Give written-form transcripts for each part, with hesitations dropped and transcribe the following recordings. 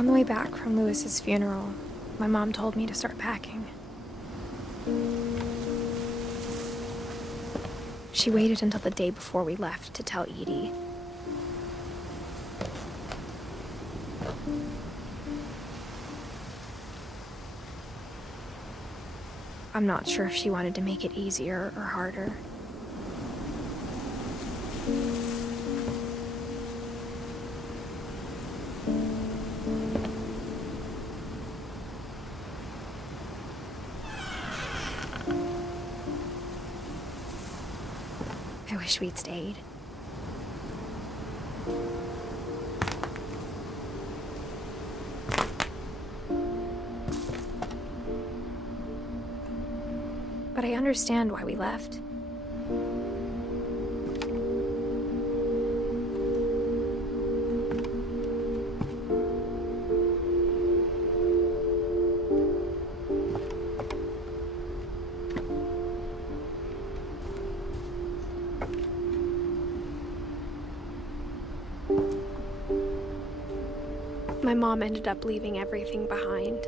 On the way back from Lewis's funeral, my mom told me to start packing. She waited until the day before we left to tell Edie. I'm not sure if she wanted to make it easier or harder. I wish we'd stayed. But I understand why we left. My mom ended up leaving everything behind.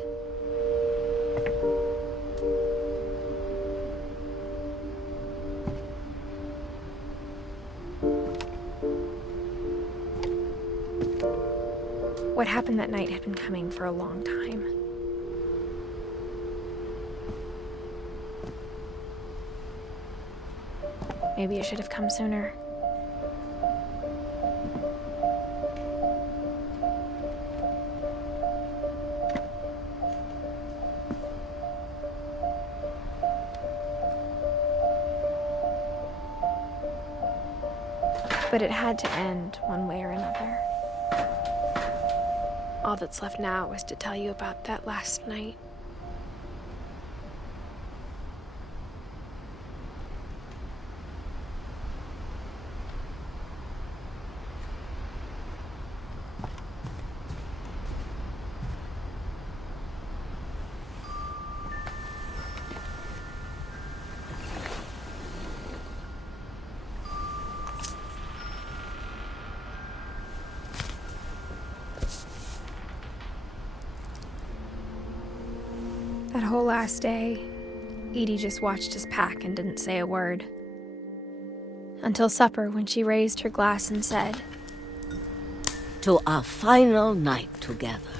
What happened that night had been coming for a long time. Maybe it should have come sooner. But it had to end one way or another. All that's left now is to tell you about that last night. That whole last day, Edie just watched us pack and didn't say a word. Until supper, when she raised her glass and said, "To our final night together,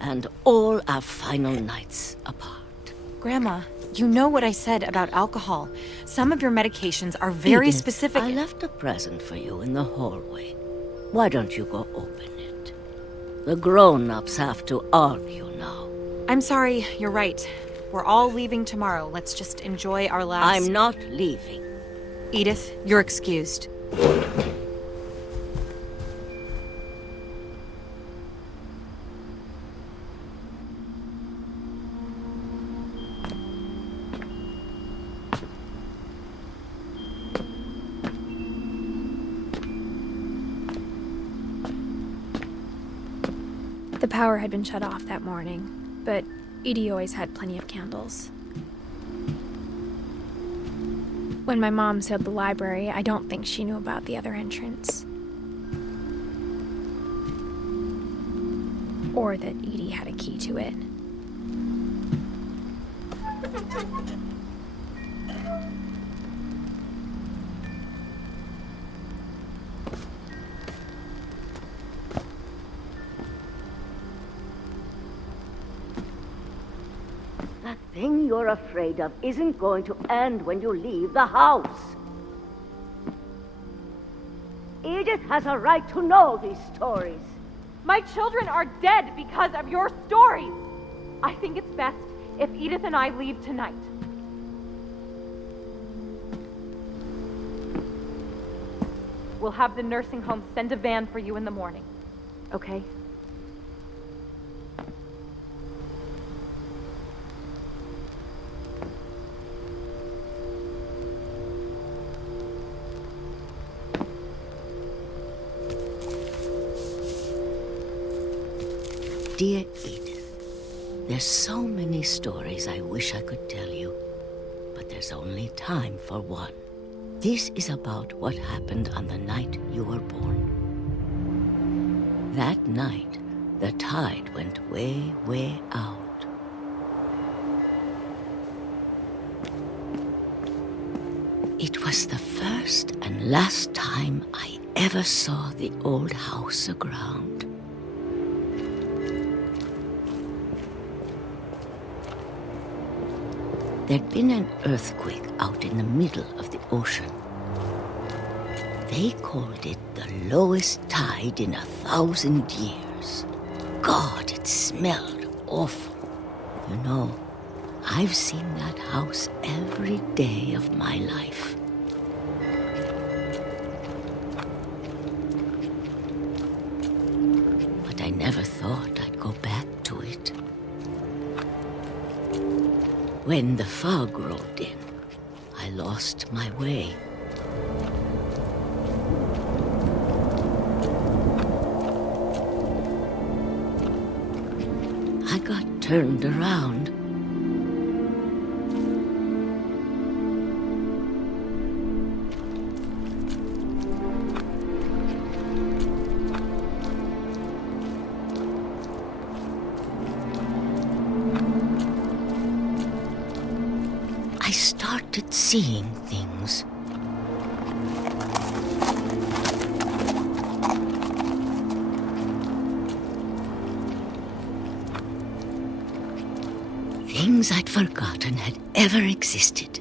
and all our final nights apart." Grandma, you know what I said about alcohol. Some of your medications are very Edith, specific. I left a present for you in the hallway. Why don't you go open it? The grown-ups have to argue now. I'm sorry, you're right. We're all leaving tomorrow. Let's just enjoy our last... I'm not leaving. Edith, you're excused. the power had been shut off that morning, but Edie always had plenty of candles. When my mom sealed the library, I don't think she knew about the other entrance. Or that Edie had a key to it. That thing you're afraid of isn't going to end when you leave the house. Edith has a right to know these stories. My children are dead because of your stories. I think it's best if Edith and I leave tonight. We'll have the nursing home send a van for you in the morning, okay? Dear Edith, there's so many stories I wish I could tell you, but there's only time for one. This is about what happened on the night you were born. That night, the tide went way, way out. It was the first and last time I ever saw the old house aground. There'd been an earthquake out in the middle of the ocean. They called it the lowest tide in 1,000 years. God, it smelled awful. You know, I've seen that house every day of my life. But I never thought I'd go back to it. When the fog rolled in, I lost my way. I got turned around. I started seeing things. Things I'd forgotten had ever existed.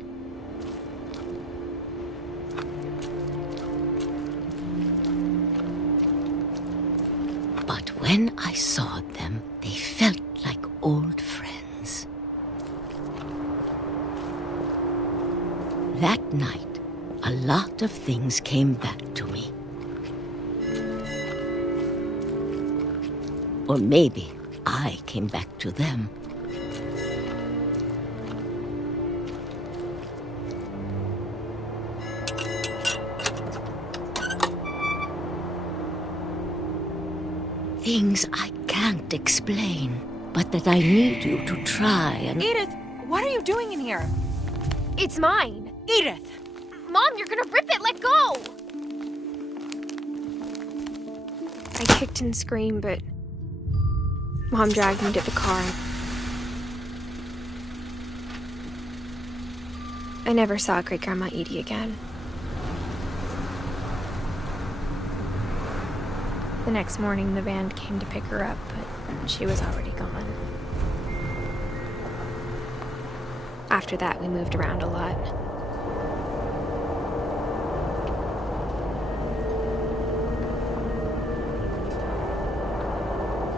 But when I saw them, they felt like old friends. That night, a lot of things came back to me. Or maybe I came back to them. Things I can't explain, but that I need you to try and... Edith, what are you doing in here? It's mine. Edith! Mom, you're gonna rip it! Let go! I kicked and screamed, but Mom dragged me to the car. I never saw Great-Grandma Edie again. The next morning, the band came to pick her up, but she was already gone. After that, we moved around a lot.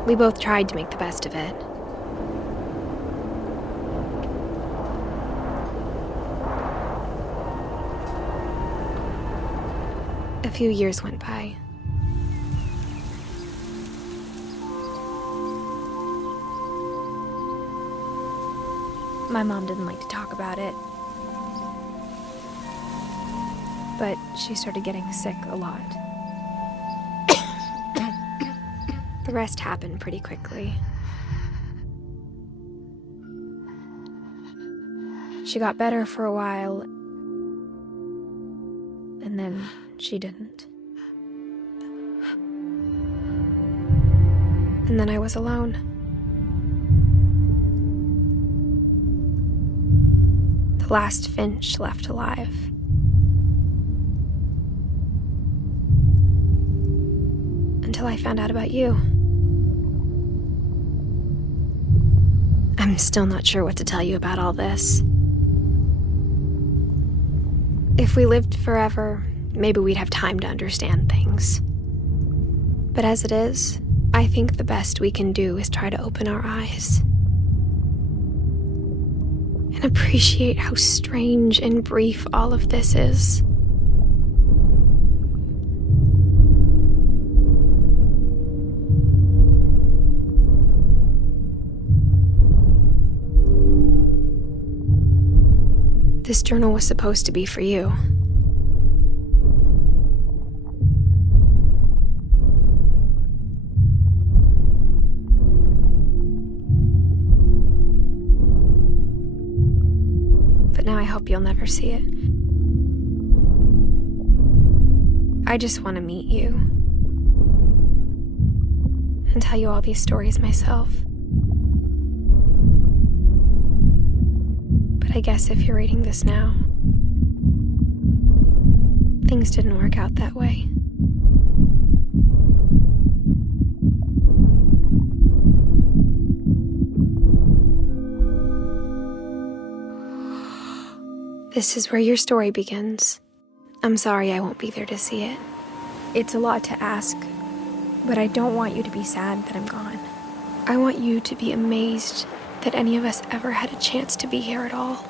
We both tried to make the best of it. A few years went by. My mom didn't like to talk about it, but she started getting sick a lot. The rest happened pretty quickly. She got better for a while, and then she didn't. And then I was alone. The last Finch left alive. Until I found out about you. I'm still not sure what to tell you about all this. If we lived forever, maybe we'd have time to understand things. But as it is, I think the best we can do is try to open our eyes. And appreciate how strange and brief all of this is. This journal was supposed to be for you. But now I hope you'll never see it. I just want to meet you. and tell you all these stories myself. But I guess if you're reading this now, things didn't work out that way. This is where your story begins. I'm sorry I won't be there to see it. It's a lot to ask, but I don't want you to be sad that I'm gone. I want you to be amazed that any of us ever had a chance to be here at all.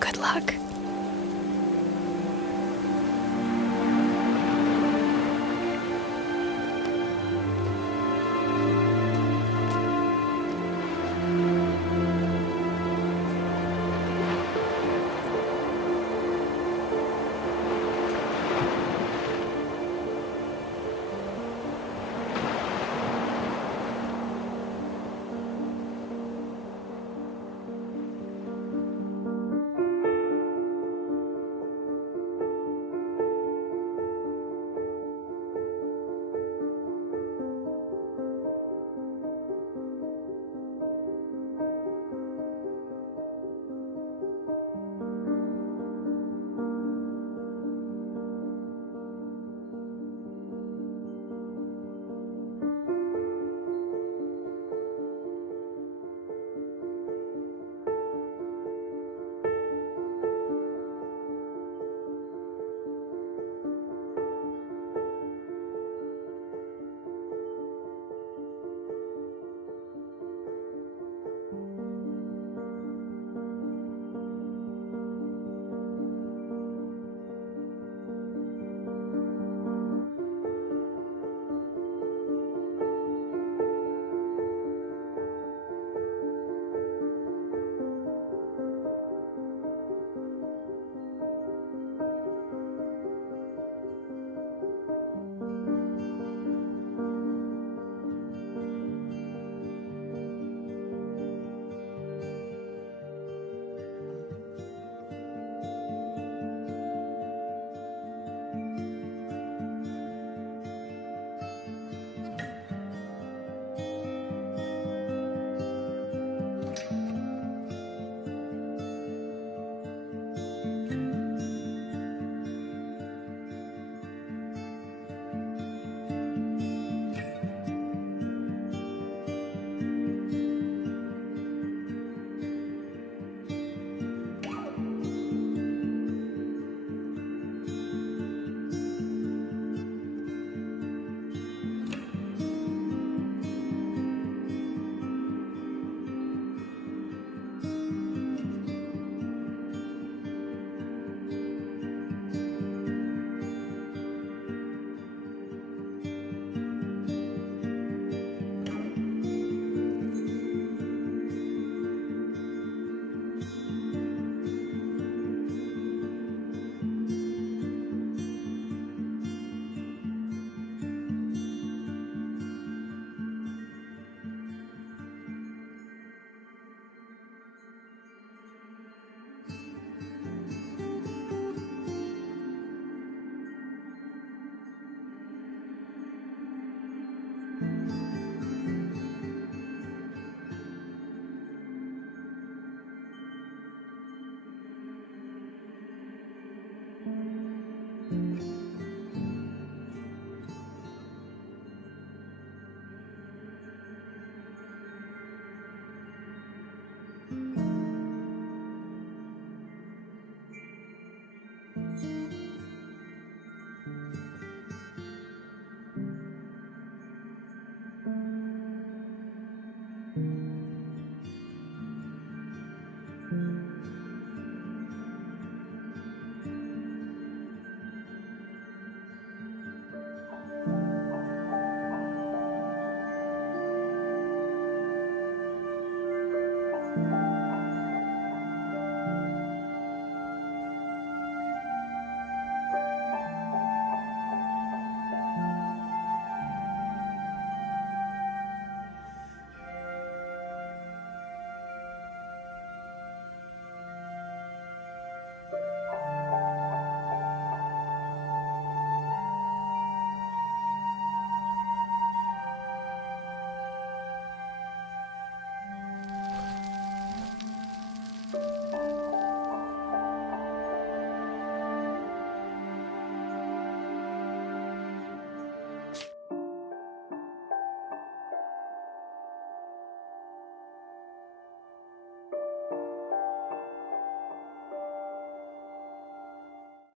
Good luck.